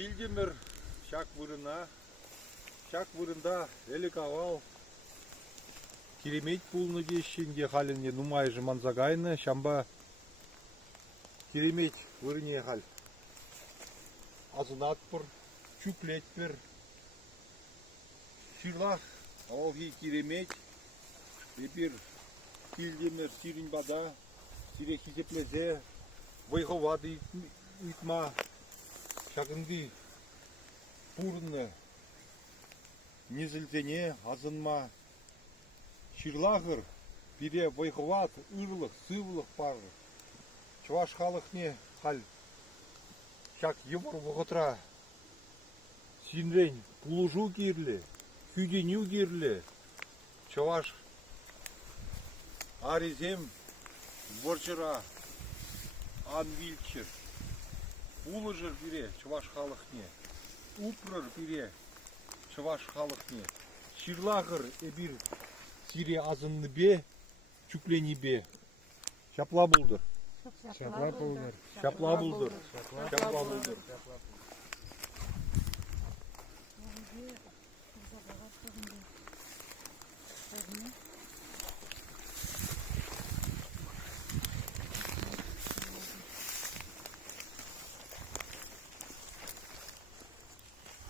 Килдемір шак вырында элек авал керемет пулны дешінде халінде нумайжы манзагайны шамба керемет вырне хал азынат пыр чуклет пір шырлах авалги керемет епир килдемір сирин бада сирек хизеплезе вайховады итма шагынды пурны незілтене азынма шырлағыр бире вайховат ырлық сывлық бар чуваш халықне хал шак евр вғытра синрень пулужу кирлі хюденю кирлі чуваш аризем борчыра анвильчер улыжыр бире чуваш халықне упрыр бире чуваш халықне шырлағыр эбир сире азынны бе чуклени бе шапла булдыр Şapla buldur. шапла булдыр шапла булдыр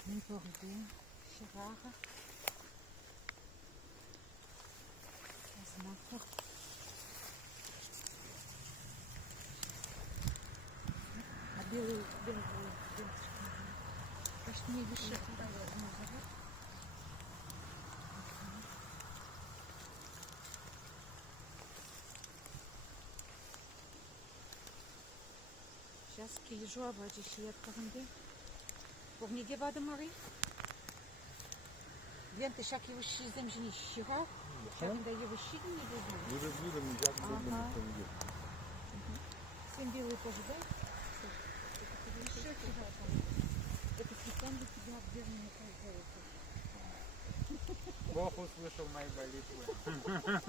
Не погди, ширага. Знаку. А белый. Кажется, мне еще Сейчас килежу обаче шият каханде. Погниге вады мари. Ленты шак его шизем жени шига. Шакында его шидни не буду. Вырыблюдым жак Ага. булдым Всем белый пожидай. Это специально для тебя обдельный Бог услышал мои молитвы.